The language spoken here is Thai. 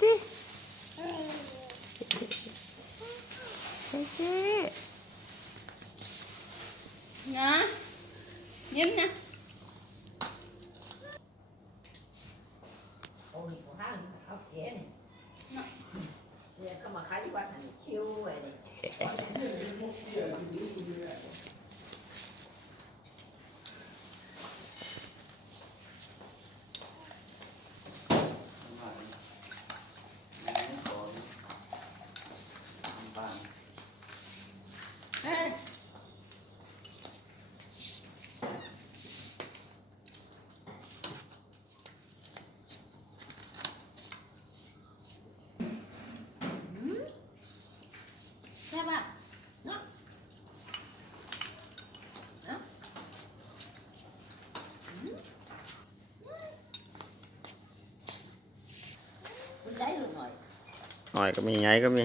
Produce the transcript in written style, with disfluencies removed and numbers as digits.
ดิเจ๊นะยิ้มนะโอ้ยของห้างเอาเจ๊นี่เนี่ยก็มาขายที่วัดนี่คิวไอ้นี่ใช่ป่ะเนาะคุณได้หรือหน่อย หน่อยก็มีไงก็มี